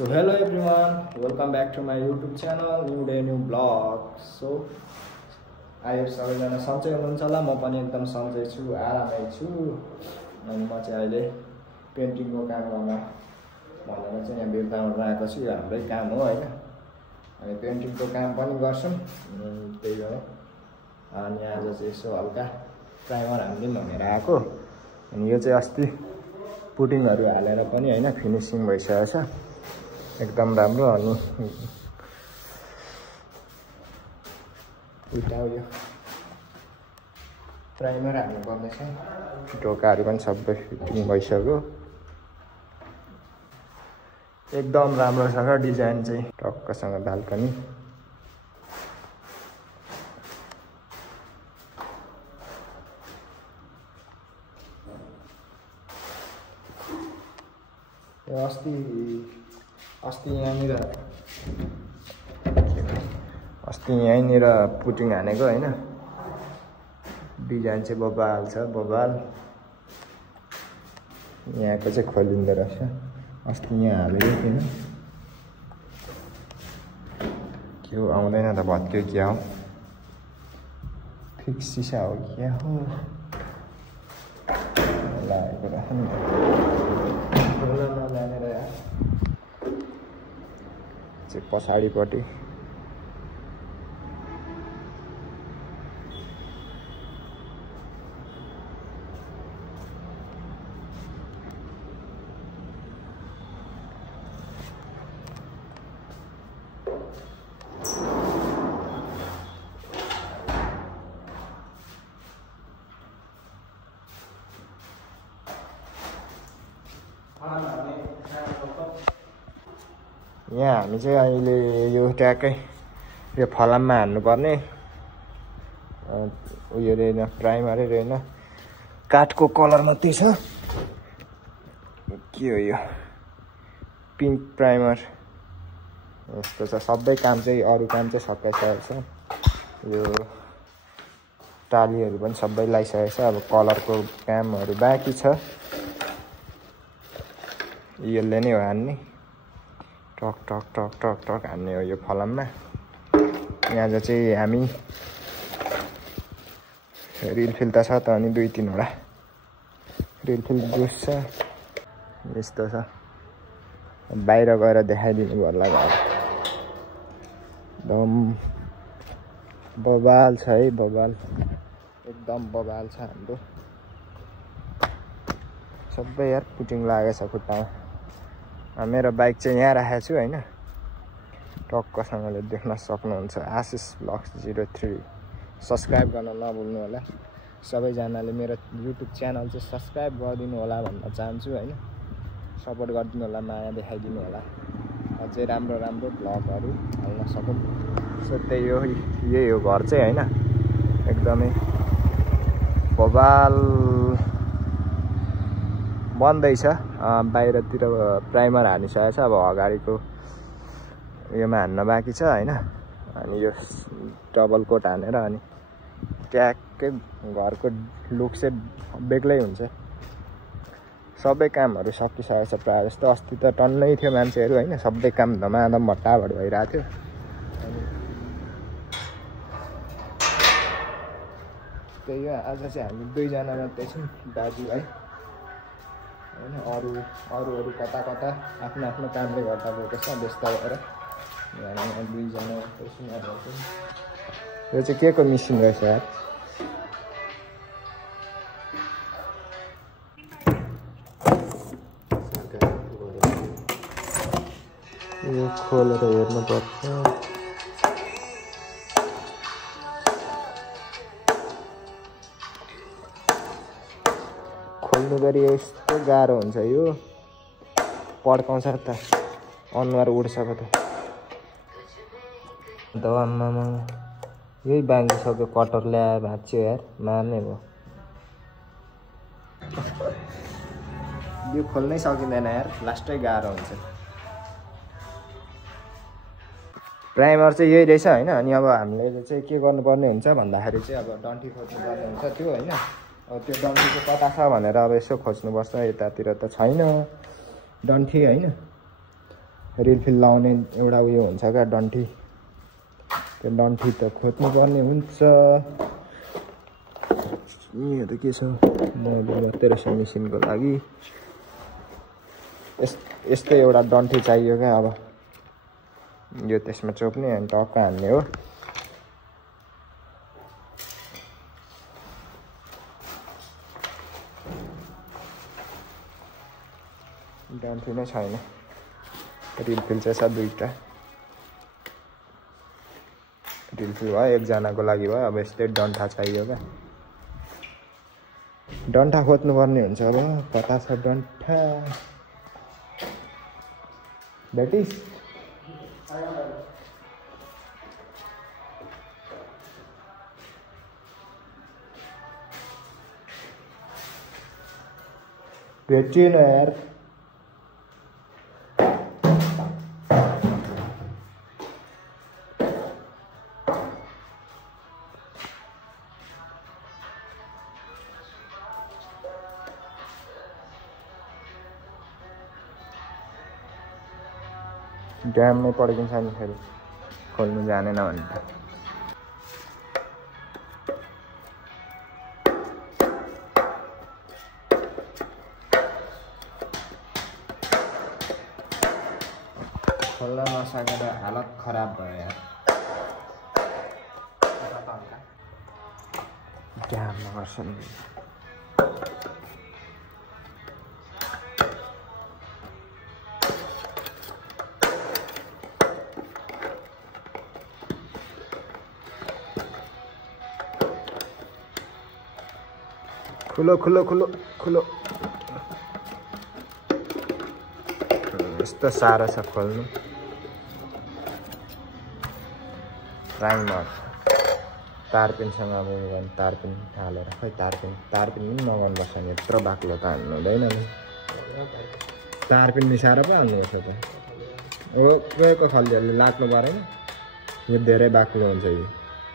So hello everyone, welcome back to my YouTube channel, new day new vlog. So I hope सबैजना सन्चै हुनुहुन्छ होला, म पनि एकदम सन्चै छु, आरामै छु। अनि म चाहिँ अहिले पेन्टिङको काम गर्न भनेर चाहिँ यहाँ बिरताबाट आएको छु। यो हाम्रै काम हो हैन। अनि पेन्टिङको काम पनि गर्छौं, त्यही हो। अनि आज चाहिँ यसो हल्का प्राइमर हाल्दिम भनेर आएको। अनि यो चाहिँ अस्ति पुटिङहरु हालेर पनि हैन फिनिशिङ भइसकेको छ। एकदम राम्रो। अनि उता यो प्राइमर हाल्नु पर्ने छ। ढोकाहरु पनि सबै फिटिङ भइसक्यो। एकदम राम्रो छ के डिजाइन चाहिँ, टक्कसँग बाल्कनी। अस्ति यहीँनिर पुटिङ हानेको हैन। डिजाइन चाहिँ बबाल छ, बबाल। यहाँको चाहिँ खोलिँदो रहेछ। अस्ति यहाँ हालेको थिएन। के हो आउँदैन त, भत्क्यो क्या हो, फिक्स सिसा हो क्या हो लागेको रहेछ नि। खोला नजानेर यार चाहिँ पछाडिपट्टि यहाँ हामी चाहिँ अहिले यो ट्याक्कै यो फलाममा हान्नुपर्ने उयो रहेन, प्राइमरै रहेन, काठको कलर मात्रै छ। के हो यो पिङ्क प्राइमर यस्तो छ। सबै काम चाहिँ अरु काम चाहिँ सकाइसकेको छ। यो टालीहरु पनि सबै लगाइसकेको छ। अब कलरको कामहरु बाँकी छ। यसले नै हो हान्ने, टक टक टक टक टक हान्ने हो यो फलाममा। यहाँ चाहिँ हामी रिलफिल त छ त, अनि 2-3 वटा रिलफिल जुस छ। यस्तो छ। बाहिर गएर देखाइदिनु पर्ला घर। एकदम बबाल छ है, बबाल। एकदम बबाल छ हाम्रो। सबै यार पुटिङ लागेको छ खुट्टामा। मेरो बाइक चाहिँ यहाँ राखेको छु हैन। टक्कसँगले देख्न सक्नुहुन्छ। आशिष ब्लग्स 03 सब्स्क्राइब गर्न नभुल्नु होला। सबैजनाले मेरो YouTube च्यानल चाहिँ सब्स्क्राइब गरिदिनु होला भन्न चाहन्छु हैन। सपोर्ट गरिदिनु होला, माया देखाइदिनु होला, अझै राम्रो राम्रो भ्लगहरु हाल्न सकौं। सो त्यही हो, यही हो घर चाहिँ हैन। एकदमै बबाल बन्दैछ। बाहिरतिर प्राइमर हानिसकेको छ। अब अगाडिको योमा हान्न बाँकी छ हैन। अनि यो डबल कोट हानेर अनि ट्याक्कै घरको लुक चाहिँ बेग्लै हुन्छ। सबै कामहरु सकिसकेको छ प्राय जस्तो। अस्ति त टन्नै थियो मान्छेहरु हैन। सबै काम धमाधम भट्टाभट भइरहेको थियो। त्यही हो। आज चाहिँ हामी 2 जना मात्रै छौं, दाजुभाइ हैन। अरू कता कता आफ्नो आफ्नो कामले गर्दा गएको छ, व्यस्त भएर। यहाँ 2 जना मात्रै छौं। यो चाहिँ के को मिसिन रहेछ यार? यो खोलेर हेर्नु पर्छ। खोल्नु गरी यस्तो गाह्रो हुन्छ यो, पड्काउँछ त, अनुहार उड्छ त। दवाम्मामा यही बाङ्गिसक्यो। कटर ल्याएर भाँच्यो यार, मार्ने भयो। यो खोल्नै सकिँदैन यार, लास्टै गाह्रो हुन्छ। प्राइमर चाहिँ यही रहेछ हैन। अनि अब हामीले चाहिँ के गर्नुपर्ने हुन्छ भन्दाखेरि चाहिँ अब डन्ठी खोज्नुपर्ने हुन्छ त्यो हैन। अब त्यो डन्ठी चाहिँ कता छ भनेर अब यसो खोज्नुपर्छ। यतातिर त छैन डन्ठी हैन। रिलफिल लाउने एउटा उयो हुन्छ क्या डन्ठी, त्यो डन्ठी त खोज्नुपर्ने हुन्छ। यो त के छ मैले मात्रै रहेछ मेसिनको लागि। यस्तै एउटा डन्ठी चाहियो क्या। अब यो त्यसमा चोप्ने अनि टक्क हान्ने हो। डन्ठी नै छैन, रिलफिल चाहिँ छ 2टा। रिलफिल भयो, एकजनाको लागि भयो। अब यस्तै डन्ठा चाहियो क्या। डन्ठा खोज्नुपर्ने हुन्छ। अब कता छ डन्ठा? भेटिस भेटिएन यार। ड्याममै पड्किन्छ नि फेरि खोल्नु जानेन भने त। खोल्न नसकेर हालत खराब भयो यार। ड्याममा गर्छ नि। खुलो खुलो खुलो खुलो। यस्तो साह्रो छ खोल्नु। प्राइमर तारपिनसँग अब तारपिन हालेर खै तारपिन पनि नगाउनुपर्छ नि। यत्रो बाक्लो त हाल्नु हुँदैन नि। तारपिन मिसाएर पो हाल्नुपर्छ त। गएको खल्लीहरूले लाग्नु परेन। यो धेरै बाक्लो हुन्छ।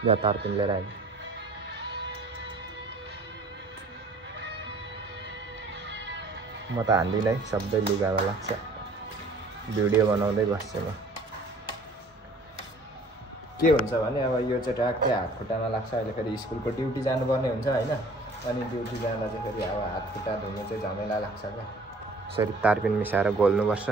यो तारपिन लिएर आयो। म त हान्दिनँ है, सबै लुगामा लाग्छ। भिडियो बनाउँदै बस्छु म। के हुन्छ भने अब यो चाहिँ ट्याक्कै हात खुट्टामा लाग्छ। अहिले फेरि स्कुलको ड्युटी जानुपर्ने हुन्छ होइन। अनि ड्युटी जाँदा चाहिँ फेरि अब हात खुट्टा धुनु चाहिँ झमेला लाग्छ क्या। यसरी तारपिन मिसाएर घोल्नुपर्छ।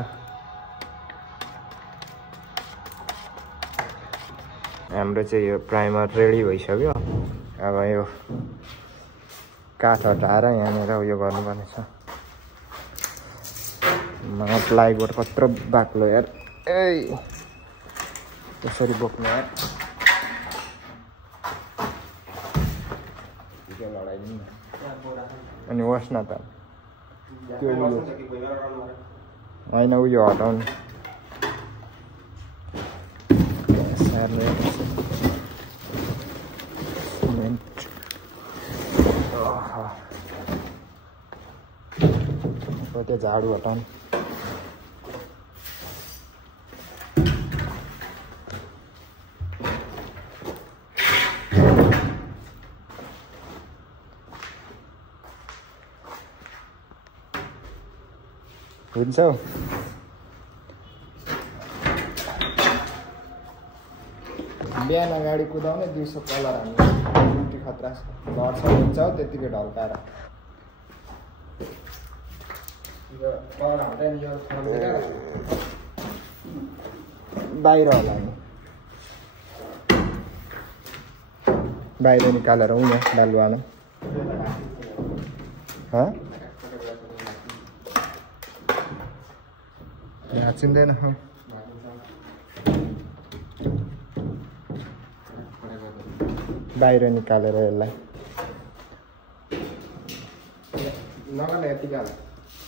हाम्रो चाहिँ यो प्राइमर रेडी भइसक्यो। अब यो काठ हटाएर यहाँनिर उयो गर्नुपर्ने छ। प्लाइबोर्ड कत्रो बाक्लो यार। ए त्यसरी बोक्ने यार। लडाइदिनु न अनि होस् न त। त्यो होइन उयो हटाउनु। त्यो झाडु हटाउनु। हुन्छ बिहान अगाडि कुदाउने, दिउँसो कलर हान्ने। ड्युटी खतरा छ। घरसम्म हुन्छ त्यतिकै ढल्काएर। बाहिर होला नि। बाहिर निकालेर उयो बालुवामा। चिन्दैन। बाहिर निकालेर यसलाई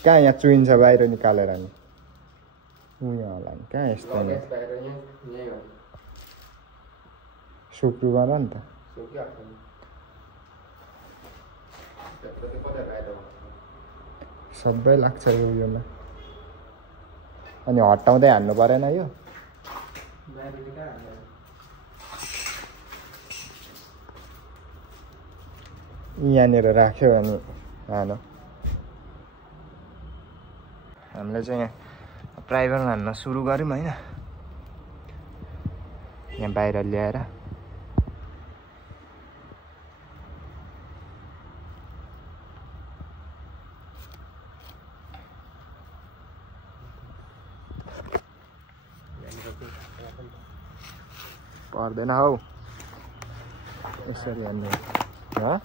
कहाँ यहाँ चुइन्छ बाहिर निकालेर नि। उयो होला नि कहाँ यस्तो सुक्रु गर नि त। सबै लाग्छ यो उयोमा। अनि हटाउँदै हान्नु परेन यो। यहाँनिर राख्यो अनि हानो। हामीले चाहिँ यहाँ प्राइभर हान्न सुरु गऱ्यौँ हैन। यहाँ बाहिर ल्याएर पर्दैन हौ यसरी हान्नु ह।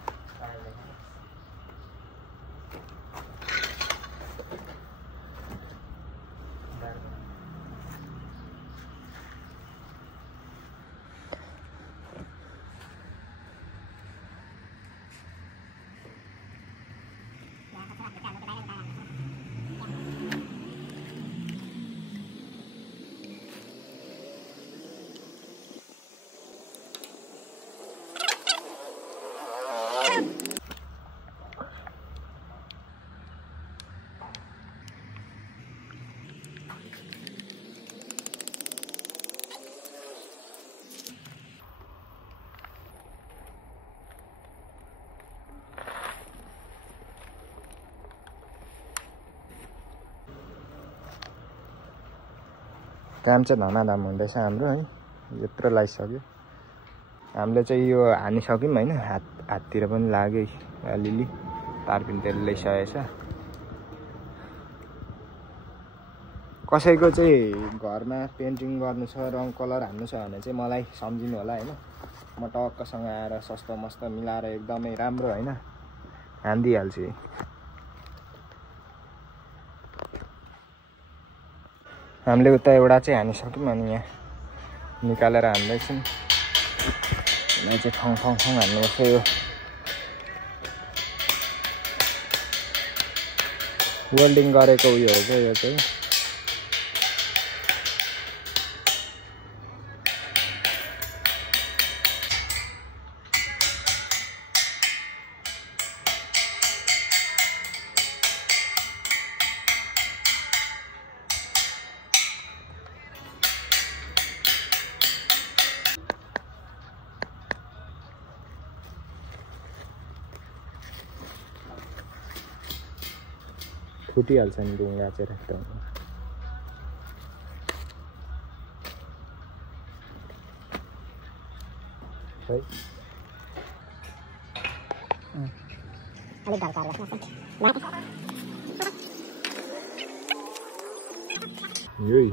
काम चाहिँ धमाधम हुँदैछ हाम्रो है। यत्रो लगाइसक्यो हामीले चाहिँ यो हानिसक्यौँ हैन। हाततिर पनि लाग्यो अलिअलि तार पनि त्यसले ल्याइसकेछ। कसैको चाहिँ घरमा पेन्टिङ गर्नु छ रङ कलर हान्नु छ भने चाहिँ मलाई सम्झिनु होला हैन। म टक्कसँग आएर सस्तो मस्त मिलाएर एकदमै राम्रो हैन हानिदिइहाल्छु। हामीले उता एउटा चाहिँ हानिसक्यौँ अनि यहाँ निकालेर हान्दैछौँ। यसलाई चाहिँ ठाउँ हान्नुपर्छ। यो वेल्डिङ गरेको उयो हो क्या यो चाहिँ। फुटिहाल्छ नि ढुङ्गा चाहिँ एकदम। है यही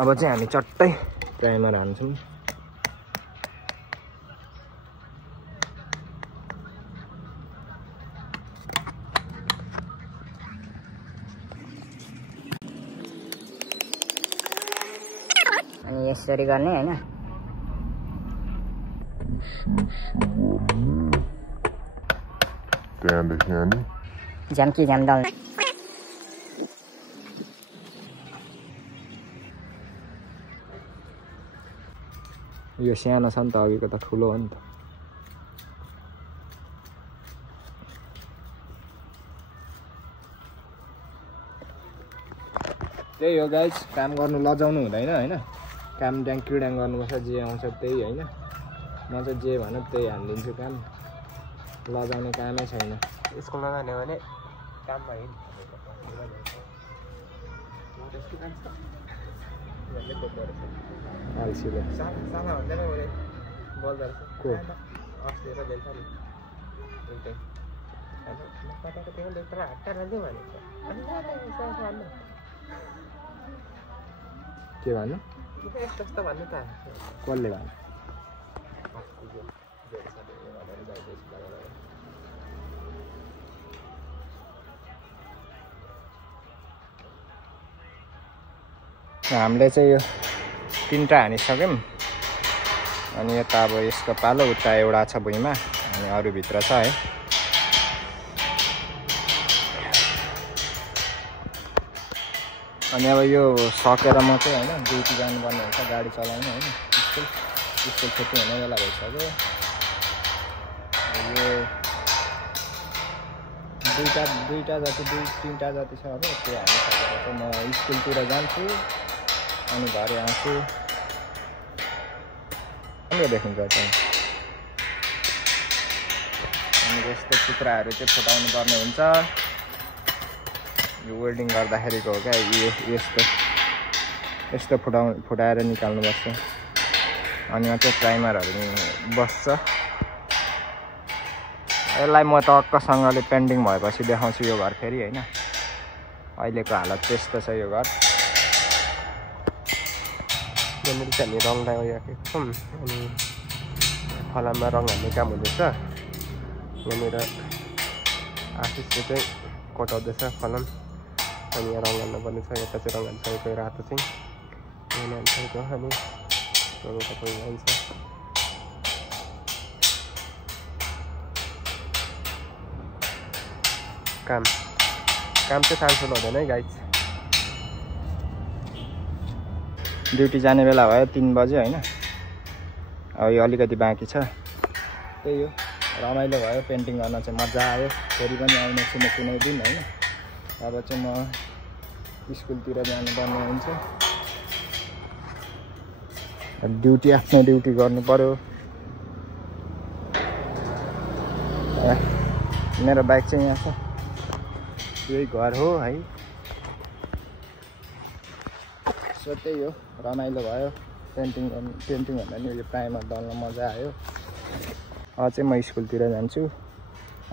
अब चाहिँ हामी चट्टै प्राइमर हान्छौँ। अनि यसरी गर्ने हैन। त्यहाँदेखि अनि झ्याम्की झ्याम्दल यो सानो छ नि त अघिको त ठुलो हो नि त। त्यही हो गाइज काम गर्नु लजाउनु हुँदैन हैन। काम ड्याङ किड्याङ गर्नुपर्छ जे आउँछ त्यही हैन। म चाहिँ जे भन्यो त्यही हानिदिन्छु काम। लजाउने कामै छैन। यसको लगाउने भने काम भयो अल्छीले साना भन्दैन मैले बोल्दो रहेछ को अस्ति र बेलुका नि एउटै कताको त्यो लेटर हट्टा रहँदै भनेको के भन्नु यस्तो यस्तो भन्नु त कसले भन्नु? हामीले चाहिँ यो 3टा हानिसक्यौँ। अनि यता अब यसको पालो उता एउटा छ भुइँमा अनि अरू भित्र छ है। अनि अब यो सकेर म चाहिँ हैन ड्युटी जानुपर्ने हुन्छ गाडी चलाउनु हैन। स्कुल छुट्टी हुने बेला भइसक्यो। यो दुईटा जति 2-3टा जति छ अब त्यो हानिसकेर चाहिँ म स्कुलतिर जान्छु अनि घरै आउँछु। राम्रो देखिन्छ चाहिँ। अनि यस्तो टुक्राहरू चाहिँ फुटाउनु पर्ने हुन्छ। यो वेल्डिङ गर्दाखेरिको हो क्या, यस्तो फुटाएर निकाल्नुपर्छ। अनि मात्रै प्राइमरहरू बस्छ। यसलाई म टक्कसँगले पेन्टिङ भएपछि देखाउँछु यो घर फेरि होइन। अहिलेको हालत त्यस्तो छ यो घर। यहाँनिर चाहिँ हामी रङ लगाइराखेको छौँ। अनि फलाममा रङ हाल्ने काम हुँदैछ। यहाँनिर आशिषले चाहिँ कोटाउँदैछ फलाम। अनि यहाँ रङ हाल्नुपर्ने छ। यता चाहिँ रङ हालिसकेको रातो चाहिँ यहाँ हालिसकेको। अनि तपाईँ जान्छ। काम चाहिँ सानसुनो हुँदैन है गाइज। ड्युटी जाने बेला भयो 3 बजे होइन। अब यो अलिकति बाँकी छ। त्यही हो, रमाइलो भयो। पेन्टिङ गर्न चाहिँ मजा आयो। फेरि पनि आउने छु म कुनै दिन होइन। अब चाहिँ म स्कुलतिर जानुपर्ने हुन्छ। आफ्नो ड्युटी गर्नु पर्यो। मेरो बाइक चाहिँ यहाँ छ। यही घर हो है। सो त्यही हो, रमाइलो भयो। पेन्टिङ भन्दा नि यो प्राइमर दल्न मजा आयो। अब चाहिँ म स्कुलतिर जान्छु।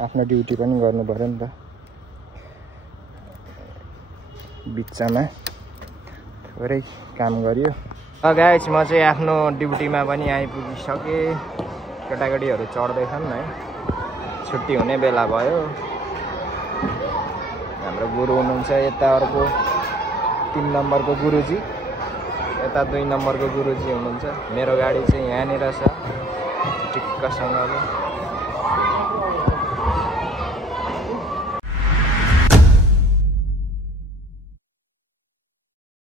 आफ्नो ड्युटी पनि गर्नु पर्यो नि त। बिचमा थोरै काम गरियो। गाइस म चाहिँ आफ्नो ड्युटीमा पनि आइपुगिसकेँ। केटाकेटीहरू चढ्दैछन् है। छुट्टी हुने बेला भयो। हाम्रो गुरु हुनुहुन्छ यता, अर्को 3 नम्बरको गुरुजी, यता 2 नम्बरको गुरुजी हुनुहुन्छ। मेरो गाडी चाहिँ यहाँनिर छ ठिक्कसँगले।